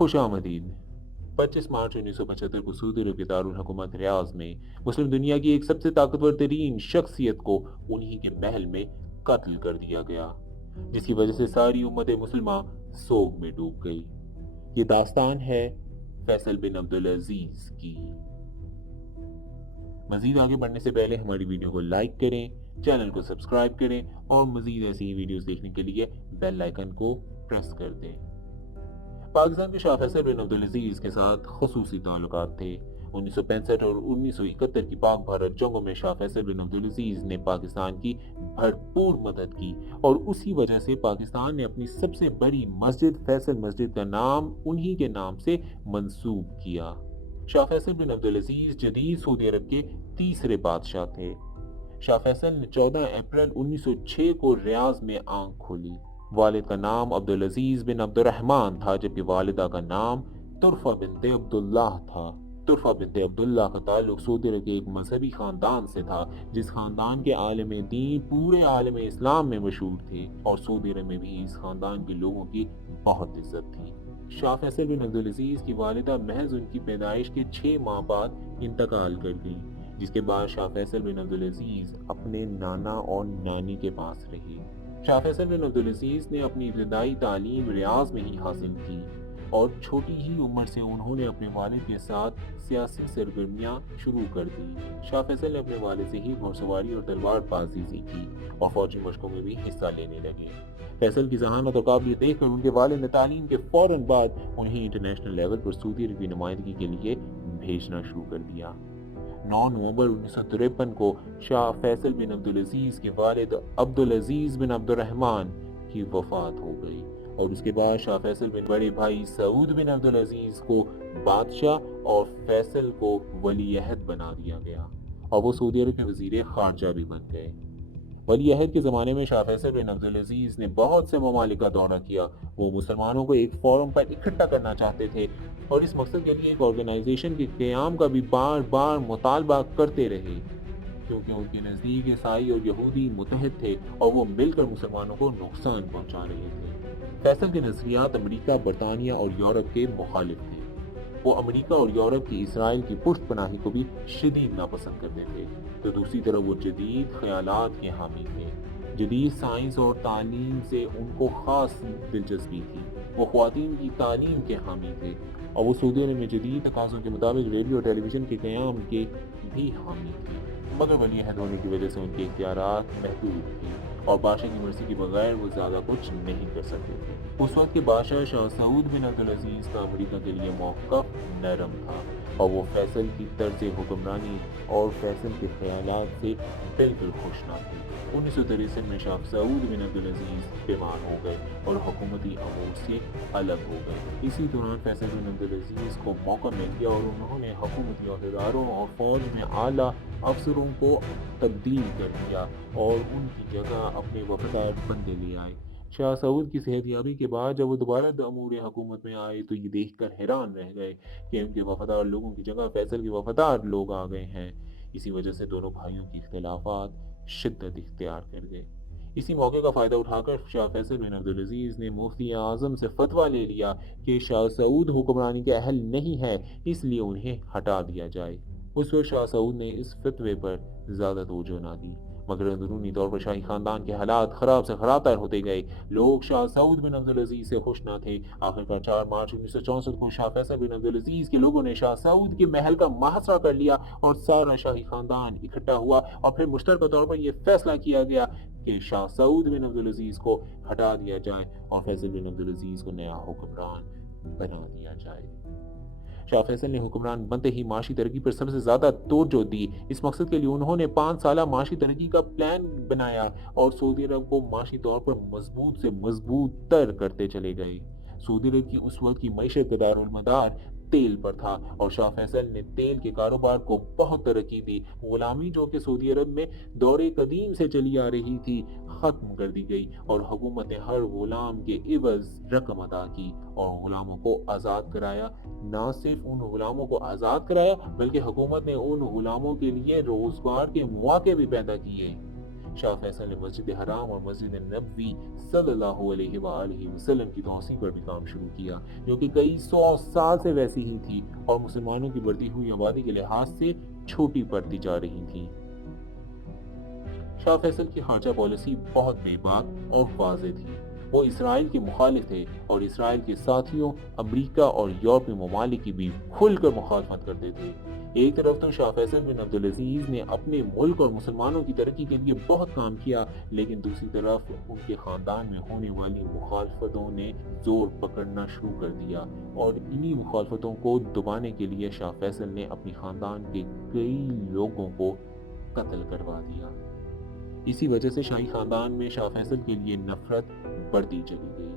خوش آمدید۔ 25 مارچ 1975 کو سعودی عرب کے دارالحکومت ریاض میں مسلم دنیا کی ایک سب سے طاقتور ترین شخصیت کو انہی کے محل میں قتل کر دیا گیا، جس کی وجہ سے ساری امت مسلمہ سوگ میں ڈوب گئی۔ یہ داستان ہے فیصل بن عبدالعزیز کی۔ مزید آگے بڑھنے سے پہلے ہماری ویڈیو کو لائک کریں، چینل کو سبسکرائب کریں اور مزید ایسی ویڈیوز دیکھنے کے لیے بیل آئیکن کو پریس کر دیں۔ پاکستان کے شاہ فیصل بن عبدالعزیز کے ساتھ خصوصی تعلقات تھے۔ 1965 اور 1971 کی پاک بھارت جنگوں میں شاہ فیصل بن عبدالعزیز نے پاکستان کی بھرپور مدد کی اور اسی وجہ سے پاکستان نے اپنی سب سے بڑی مسجد فیصل مسجد کا نام انہی کے نام سے منسوب کیا۔ شاہ فیصل بن عبدالعزیز جدید سعودی عرب کے تیسرے بادشاہ تھے۔ شاہ فیصل نے 14 اپریل 1906 کو ریاض میں آنکھ کھولی۔ والد کا نام عبدالعزیز بن عبد الرحمن تھا، جبکہ والدہ کا نام طرفہ بنت عبداللہ تھا۔ طرفہ بنت عبداللہ کا تعلق سعودی عرب کے ایک مذہبی خاندان سے تھا، جس خاندان کے عالم دین پورے عالم اسلام میں مشہور تھے اور سعودی عرب میں بھی اس خاندان کے لوگوں کی بہت عزت تھی۔ شاہ فیصل بن عبدالعزیز کی والدہ محض ان کی پیدائش کے 6 ماہ بعد انتقال کر گئی، جس کے بعد شاہ فیصل بن عبدالعزیز اپنے نانا اور نانی کے پاس رہے۔ شاہ فیصل بن عبدالعزیز نے اپنی ابتدائی تعلیم ریاض میں ہی حاصل کی اور چھوٹی ہی عمر سے انہوں نے اپنے والد کے ساتھ سیاسی سرگرمیاں شروع کر دی۔ شاہ فیصل نے اپنے والد سے ہی گھوڑ سواری اور تلوار بازی سیکھی اور فوجی مشقوں میں بھی حصہ لینے لگے۔ فیصل کی ذہانت اور قابلیت دیکھ کر ان کے والد نے تعلیم کے فوراً بعد انہیں انٹرنیشنل لیول پر سعودی عرب کی نمائندگی کے لیے بھیجنا شروع کر دیا۔ 9 نومبر 1953 کو شاہ فیصل بن عبدالعزیز کے والد عبدالعزیز بن عبد الرحمن کی وفات ہو گئی اور اس کے بعد شاہ فیصل بن بڑے بھائی سعود بن عبدالعزیز کو بادشاہ اور فیصل کو ولی عہد بنا دیا گیا اور وہ سعودی عرب کے وزیر خارجہ بھی بن گئے۔ ولی عہد کے زمانے میں شاہ فیصل بن عبدالعزیز نے بہت سے ممالک کا دورہ کیا۔ وہ مسلمانوں کو ایک فورم پر اکٹھا کرنا چاہتے تھے اور اس مقصد کے لیے ایک آرگنائزیشن کے قیام کا بھی بار بار مطالبہ کرتے رہے، کیونکہ ان کے نزدیک عیسائی اور یہودی متحد تھے اور وہ مل کر مسلمانوں کو نقصان پہنچا رہے تھے۔ فیصل کے نظریات امریکہ، برطانیہ اور یورپ کے مخالف تھے۔ وہ امریکہ اور یورپ کی اسرائیل کی پشت پناہی کو بھی شدید ناپسند کرتے تھے، تو دوسری طرف وہ جدید خیالات کے حامی تھے۔ جدید سائنس اور تعلیم سے ان کو خاص دلچسپی تھی۔ وہ خواتین کی تعلیم کے حامی تھے اور وہ سعودی عرب میں جدید تقاضوں کے مطابق ریڈیو اور ٹیلی ویژن کے قیام کے بھی حامی تھے، مگر ولی عہد ہونے کی وجہ سے ان کے اختیارات محدود تھے اور بادشاہ کی مرضی کے بغیر وہ زیادہ کچھ نہیں کر سکتے تھے۔ اس وقت کے بادشاہ شاہ سعود بن عبدالعزیز کا امریکہ کے لیے موقف نرم تھا اور وہ فیصل کی طرز حکمرانی اور فیصل کے خیالات سے بالکل خوش نہ تھے۔ 1963 میں شاہ سعود بن عبدالعزیز بیمار ہو گئے اور حکومتی امور سے الگ ہو گئے۔ اسی دوران فیصل بن عبدالعزیز کو موقع مل گیا اور انہوں نے حکومتی عہدیداروں اور فوج میں اعلیٰ افسروں کو تبدیل کر دیا اور ان کی جگہ اپنے وفادار بندے لے آئے۔ شاہ سعود کی صحت یابی کے بعد جب وہ دوبارہ امور حکومت میں آئے تو یہ دیکھ کر حیران رہ گئے کہ ان کے وفادار لوگوں کی جگہ فیصل کے وفادار لوگ آ گئے ہیں۔ اسی وجہ سے دونوں بھائیوں کی اختلافات شدت اختیار کر گئے۔ اسی موقع کا فائدہ اٹھا کر شاہ فیصل بن عبدالعزیز نے مفتی اعظم سے فتویٰ لے لیا کہ شاہ سعود حکمرانی کے اہل نہیں ہے، اس لیے انہیں ہٹا دیا جائے۔ اس وقت شاہ سعود نے اس فتوے پر زیادہ توجہ نہ دی، مگر اندرونی طور پر شاہی خاندان کے حالات خراب سے خراب تر ہوتے گئے۔ لوگ شاہ سعود بن عبدالعزیز سے خوش نہ تھے۔ آخرکار 4 مارچ 1964 کو شاہ فیصل بن عبدالعزیز کے لوگوں نے شاہ سعود کے محل کا محاصرہ کر لیا اور سارا شاہی خاندان اکٹھا ہوا اور پھر مشترکہ طور پر یہ فیصلہ کیا گیا کہ شاہ سعود بن عبدالعزیز کو ہٹا دیا جائے اور فیصل بن عبدالعزیز کو نیا حکمران بنا دیا جائے۔ شاہ فیصل نے حکمران بنتے ہی معاشی ترقی پر سب سے زیادہ توجہ دی۔ اس مقصد کے لیے انہوں نے 5 سالہ معاشی ترقی کا پلان بنایا اور سعودی عرب کو معاشی طور پر مضبوط سے مضبوط تر کرتے چلے گئے۔ سعودی عرب کی اس وقت کی معیشت کا دارالمدار تیل پر تھا اور شاہ فیصل نے تیل کے کاروبار کو بہت ترقی دی۔ غلامی جو کہ سعودی عرب میں دور قدیم سے چلی آ رہی تھی ختم کر دی گئی اور حکومت نے ہر غلام کے عوض رقم ادا کی اور غلاموں کو آزاد کرایا۔ نہ صرف ان غلاموں کو آزاد کرایا بلکہ حکومت نے ان غلاموں کے لیے روزگار کے مواقع بھی پیدا کیے۔ شاہ فیصل نے مسجد حرام اور مسجد نبوی صلی اللہ علیہ وآلہ وسلم کی توسیع پر بھی کام شروع کیا، جو کہ کئی 100 سال سے ویسی ہی تھی اور مسلمانوں کی بڑھتی ہوئی آبادی کے لحاظ سے چھوٹی پڑتی جا رہی تھی۔ شاہ فیصل کی خارجہ پالیسی بہت بے باک اور واضح تھی۔ وہ اسرائیل کے مخالف تھے اور اسرائیل کے ساتھیوں امریکہ اور یورپی ممالک کی بھی کھل کر مخالفت کرتے تھے۔ ایک طرف تو شاہ فیصل بن عبدالعزیز نے اپنے ملک اور مسلمانوں کی ترقی کے لیے بہت کام کیا، لیکن دوسری طرف ان کے خاندان میں ہونے والی مخالفتوں نے زور پکڑنا شروع کر دیا اور انہی مخالفتوں کو دبانے کے لیے شاہ فیصل نے اپنی خاندان کے کئی لوگوں کو قتل کروا دیا۔ اسی وجہ سے شاہی خاندان میں شاہ فیصل کے لیے نفرت بڑھتی چلی گئی۔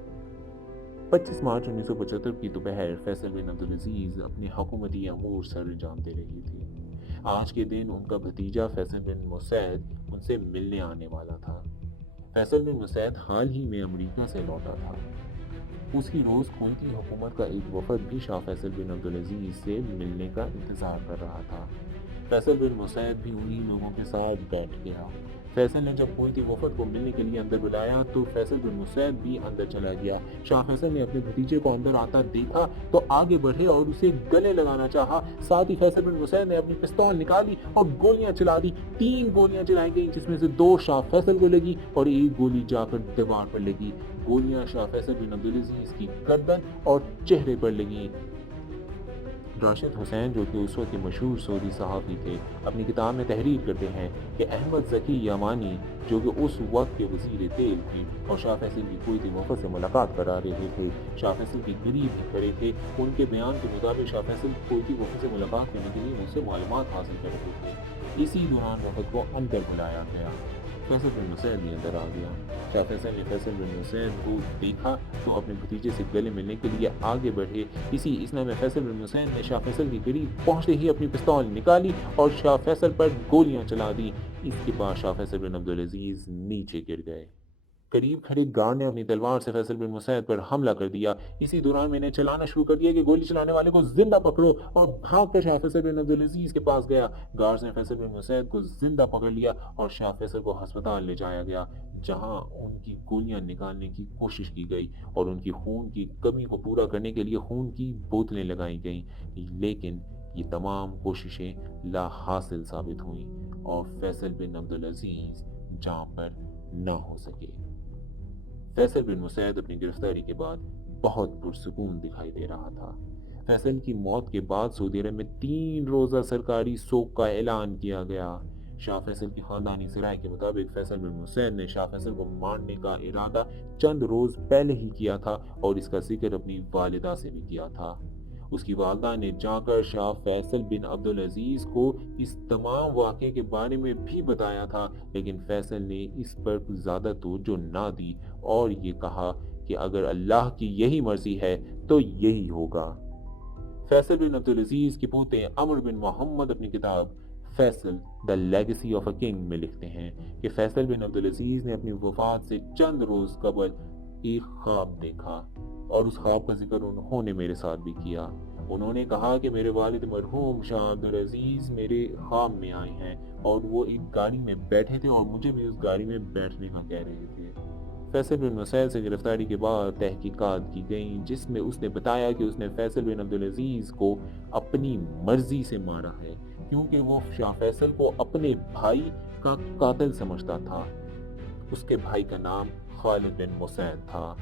25 مارچ 1975 کی دوپہر فیصل بن عبدالعزیز اپنے حکومتی امور سر انجام دے رہی تھی۔ آج کے دن ان کا بھتیجا فیصل بن مسعود ان سے ملنے آنے والا تھا۔ فیصل بن مسعود حال ہی میں امریکہ سے لوٹا تھا۔ اسی روز کویتی حکومت کا ایک وفد بھی شاہ فیصل بن عبدالعزیز سے ملنے کا انتظار کر رہا تھا۔ فیصل بن مسعود بھی انہی لوگوں کے ساتھ بیٹھ گیا۔ فیصل نے جب کویتی وفد کو ملنے کے لیے اندر بلایا تو فیصل بن مسعود بھی اندر چلا گیا۔ شاہ فیصل نے اپنے بھتیجے کو اندر آتا دیکھا تو آگے بڑھے اور اسے گلے لگانا چاہا۔ ساتھ ہی فیصل بن مسعود نے اپنی پستول نکالی اور گولیاں چلا دی۔ 3 گولیاں چلائی گئیں، جس میں سے 2 شاہ فیصل کو لگی اور 1 گولی جا کر دیوار پر لگی۔ گولیاں شاہ فیصل بن عبدالعزیز کی گردن اور چہرے پر لگیں۔ راشد حسین، جو کہ اس وقت کے مشہور سعودی صحافی تھے، اپنی کتاب میں تحریر کرتے ہیں کہ احمد ذکی یمانی، جو کہ اس وقت کے وزیر تیل تھے اور شاہ فیصل کی کویتی وفد سے ملاقات کرا رہے تھے، شاہ فیصل کے قریب ہی کھڑے تھے۔ ان کے بیان کے مطابق شاہ فیصل کویتی وفد سے ملاقات کرنے کے لیے ان سے معلومات حاصل کر رہے تھے۔ اسی دوران وفد کو اندر بلایا گیا۔ فیصل بن مسعود بھی اندر آ گیا۔ شاہ فیصل نے فیصل بن مسعود کو دیکھا تو اپنے بھتیجے سے گلے ملنے کے لیے آگے بڑھے۔ اسی اثنا میں فیصل بن مسعود نے شاہ فیصل کے قریب پہنچتے ہی اپنی پستول نکالی اور شاہ فیصل پر گولیاں چلا دی۔ اس کے بعد شاہ فیصل بن عبدالعزیز نیچے گر گئے۔ قریب کھڑے گارڈ نے اپنی تلوار سے فیصل بن مسعود پر حملہ کر دیا۔ اسی دوران میں نے چلانا شروع کر دیا کہ گولی چلانے والے کو زندہ پکڑو، اور بھاگ کر شاہ فیصل بن عبدالعزیز کے پاس گیا۔ گارڈز نے فیصل بن مسعود کو زندہ پکڑ لیا اور شاہ فیصل کو ہسپتال لے جایا گیا، جہاں ان کی گولیاں نکالنے کی کوشش کی گئی اور ان کی خون کی کمی کو پورا کرنے کے لیے خون کی بوتلیں لگائی گئیں، لیکن یہ تمام کوششیں لا حاصل ثابت ہوئیں اور فیصل بن عبدالعزیز جاں پر نہ ہو سکے۔ فیصل بن مسعود اپنی گرفتاری کے بعد بہت پرسکون دکھائی دے رہا تھا۔ فیصل کی موت کے بعد سعودی عرب میں 3 روزہ سرکاری سوگ کا اعلان کیا گیا۔ شاہ فیصل کی خاندانی سرائے کے مطابق فیصل بن مسعود نے شاہ فیصل کو مارنے کا ارادہ چند روز پہلے ہی کیا تھا اور اس کا ذکر اپنی والدہ سے بھی کیا تھا۔ اس کی والدہ نے جا کر شاہ فیصل بن عبدالعزیز کو اس تمام واقعے کے بارے میں بھی بتایا تھا، لیکن فیصل نے اس پر زیادہ توجہ نہ دی اور یہ کہا کہ اگر اللہ کی یہی مرضی ہے تو یہی ہوگا۔ فیصل بن عبدالعزیز کے پوتے عمر بن محمد اپنی کتاب فیصل دی لیگیسی آف اے کنگ میں لکھتے ہیں کہ فیصل بن عبدالعزیز نے اپنی وفات سے چند روز قبل ایک خواب دیکھا اور اس خواب کا ذکر انہوں نے میرے ساتھ بھی کیا۔ انہوں نے کہا کہ میرے والد مرحوم شاہ عبدالعزیز میرے خواب میں آئے ہیں اور وہ ایک گاڑی میں بیٹھے تھے اور مجھے بھی اس گاڑی میں بیٹھنے کا کہہ رہے تھے۔ فیصل بن مسعود سے گرفتاری کے بعد تحقیقات کی گئیں، جس میں اس نے بتایا کہ اس نے فیصل بن عبدالعزیز کو اپنی مرضی سے مارا ہے، کیونکہ وہ شاہ فیصل کو اپنے بھائی کا قاتل سمجھتا تھا۔ اس کے بھائی کا نام خالد بن مسعود تھا۔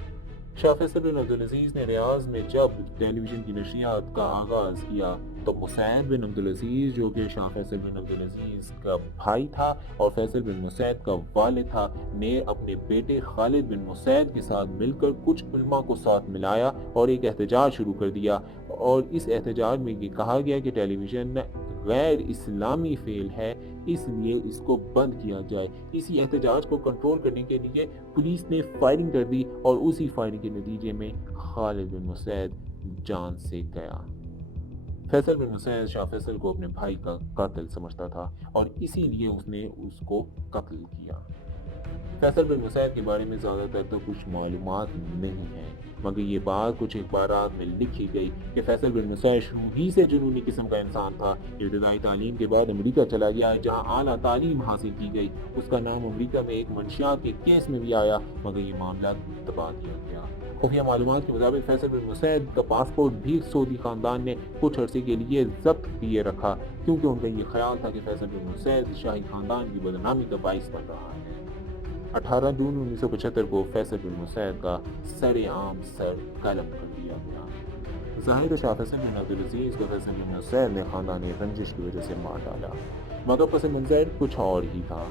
شاہ فیصل بن عبدالعزیز نے ریاض میں جب ٹیلی ویژن کی نشریات کا آغاز کیا تو مسعود بن عبدالعزیز، جو کہ شاہ فیصل بن عبدالعزیز کا بھائی تھا اور فیصل بن مسعود کا والد تھا، نے اپنے بیٹے خالد بن مسعود کے ساتھ مل کر کچھ علماء کو ساتھ ملایا اور ایک احتجاج شروع کر دیا، اور اس احتجاج میں یہ کہا گیا کہ ٹیلی ویژن غیر اسلامی فعل ہے، اس لیے اس کو بند کیا جائے۔ اسی احتجاج کو کنٹرول کرنے کے لیے پولیس نے فائرنگ کر دی اور اسی فائرنگ کے نتیجے میں خالد بن مسعود جان سے گیا۔ فیصل بن مسعود شاہ فیصل کو اپنے بھائی کا قاتل سمجھتا تھا اور اسی لیے اس نے اس کو قتل کیا۔ فیصل بن مسعود کے بارے میں زیادہ تر تو کچھ معلومات نہیں ہیں، مگر یہ بات کچھ اخبارات میں لکھی گئی کہ فیصل بن مسعود شروع ہی سے جنونی قسم کا انسان تھا۔ ابتدائی تعلیم کے بعد امریکہ چلا گیا، جہاں اعلیٰ تعلیم حاصل کی گئی۔ اس کا نام امریکہ میں ایک منشیات کے کیس میں بھی آیا، مگر یہ معاملہ دبا دیا گیا۔ خفیہ معلومات کے مطابق فیصل بن مسعود کا پاسپورٹ بھی سعودی خاندان نے کچھ عرصے کے لیے ضبط کیے رکھا، کیونکہ ان کا یہ خیال تھا کہ فیصل بن مسعود شاہی خاندان کی بدنامی کا باعث بن رہا ہے۔ 18 جون 1975 کو فیصل بن مسعود کا سر عام سر قلم کر دیا گیا۔ ظاہر شاہ فیصل بن عبدالعزیز کو فیصل بن مسعود نے خاندانی رنجش کی وجہ سے مار ڈالا، مگر پس منظر کچھ اور ہی تھا۔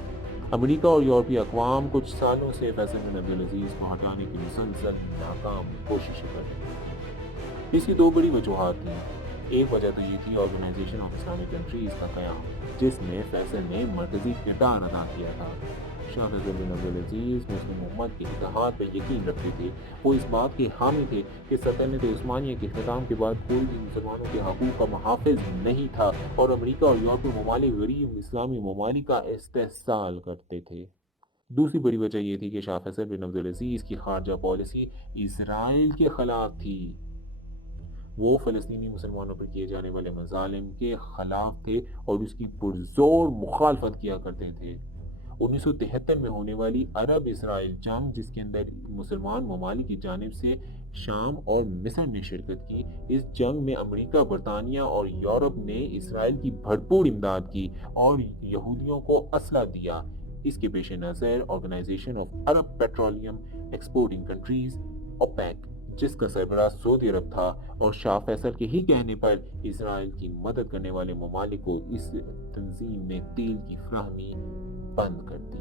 امریکہ اور یورپی اقوام کچھ سالوں سے فیصل بن عبدالعزیز کو ہٹانے کی مسلسل ناکام کوششیں کر رہی تھیں۔ اس کی دو بڑی وجوہات تھیں۔ ایک وجہ تو یہ تھی آرگنائزیشن آف اسلامک کنٹریز کا قیام، جس میں فیصل نے مرکزی کردار ادا کیا تھا۔ شاہ فیصل بن عبدالعزیز مسلم امت کے اتحاد پر یقین رکھتے تھے۔ وہ اس بات کے حامی تھے کہ سلطنت عثمانیہ کے اختتام کے بعد کوئی بھی مسلمانوں کے حقوق کا محافظ نہیں تھا، اور امریکہ اور یورپی ممالک غریب اسلامی ممالک کا استحصال کرتے تھے۔ دوسری بڑی وجہ یہ تھی کہ شاہ فیصل بن عبدالعزیز کی خارجہ پالیسی اسرائیل کے خلاف تھی۔ وہ فلسطینی مسلمانوں پر کیے جانے والے مظالم کے خلاف تھے اور اس کی پرزور مخالفت کیا کرتے تھے۔ 1973 میں ہونے والی عرب اسرائیل جنگ، جس کے اندر مسلمان ممالک کی جانب سے شام اور مصر نے شرکت کی، اس جنگ میں امریکہ، برطانیہ اور یورپ نے اسرائیل کی بھرپور امداد کی اور یہودیوں کو اسلحہ دیا۔ اس کے پیش نظر organisation of Arab petroleum exporting countries OPEC, جس کا سربراہ سعودی عرب تھا، اور شاہ فیصل کے ہی کہنے پر اسرائیل کی مدد کرنے والے ممالک کو اس تنظیم نے تیل کی فراہمی بند کر دی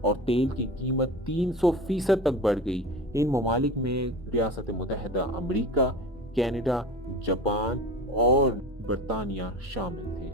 اور تیل کی قیمت 300% تک بڑھ گئی۔ ان ممالک میں ریاست متحدہ امریکہ، کینیڈا، جاپان اور برطانیہ شامل تھے۔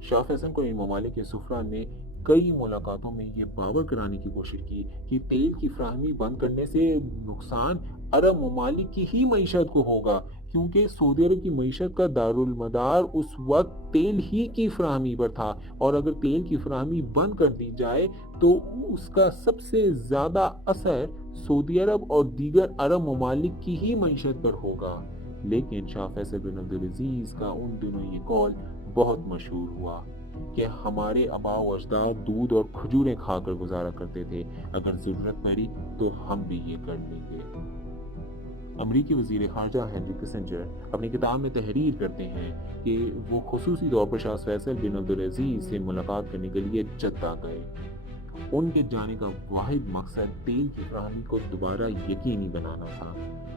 شاہ فیصل کو ان ممالک کے سفراء نے کئی ملاقاتوں میں یہ باور کرانے کی کوشش کی کہ تیل کی فراہمی بند کرنے سے نقصان عرب ممالک کی ہی معیشت کو ہوگا، کیونکہ سعودی عرب کی معیشت کا دارالمدار اس وقت تیل ہی کی فراہمی پر تھا، اور اگر تیل کی فراہمی بند کر دی جائے تو اس کا سب سے زیادہ اثر سعودی عرب اور دیگر عرب ممالک کی ہی معیشت پر ہوگا۔ لیکن شاہ فیصل بن عبدالعزیز کا ان دنوں یہ قول بہت مشہور ہوا کہ ہمارے آباء و اجداد دودھ اور کھجوریں کھا کر گزارا کرتے تھے، اگر ضرورت پڑی تو ہم بھی یہ کر لیں گے۔ امریکی وزیر خارجہ ہنری کسنجر اپنی کتاب میں تحریر کرتے ہیں کہ وہ خصوصی طور پر شاہ فیصل بن عبدالعزیز سے ملاقات کرنے کے لیے جدہ گئے۔ ان کے جانے کا واحد مقصد تیل کی فراہمی کو دوبارہ یقینی بنانا تھا۔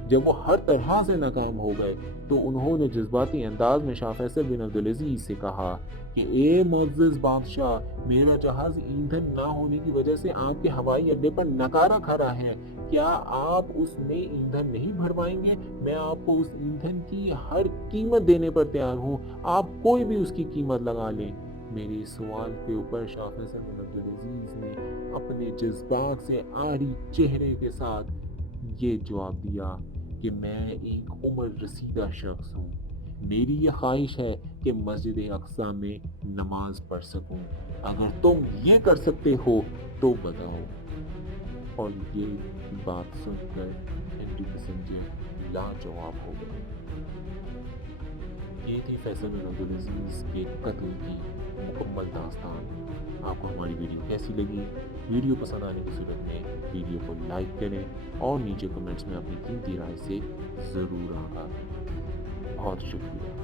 جب وہ ہر طرح سے ناکام ہو گئے تو انہوں نے جذباتی انداز میں شاہ فیصل بن عبدالعزیز سے کہا کہ اے معزز بادشاہ، میرا جہاز ایندھن نہ ہونے کی وجہ سے آپ کے ہوائی اڈے پر نکارا کھڑا ہے، کیا آپ اس میں ایندھن نہیں بھروائیں گے؟ میں آپ کو اس ایندھن کی ہر قیمت دینے پر تیار ہوں، آپ کوئی بھی اس کی قیمت لگا لیں۔ میرے اس سوال کے اوپر شاہ فیصل بن عبدالعزیز نے اپنے جذبات سے عاری چہرے کے ساتھ یہ جواب دیا کہ میں ایک عمر رسیدہ شخص ہوں، میری یہ خواہش ہے کہ مسجد اقصی میں نماز پڑھ سکوں، اگر تم یہ کر سکتے ہو تو بتاؤ۔ اور یہ بات سن کر ہنری کسنجر لاجواب ہو گئے۔ یہ تھی فیصل بن عبدالعزیز کے قتل کی مکمل داستان۔ آپ کو ہماری ویڈیو کیسی لگی؟ ویڈیو پسند آنے کی صورت میں ویڈیو کو لائک کریں اور نیچے کمنٹس میں اپنی قیمتی رائے سے ضرور آگاہ کریں۔ بہت شکریہ۔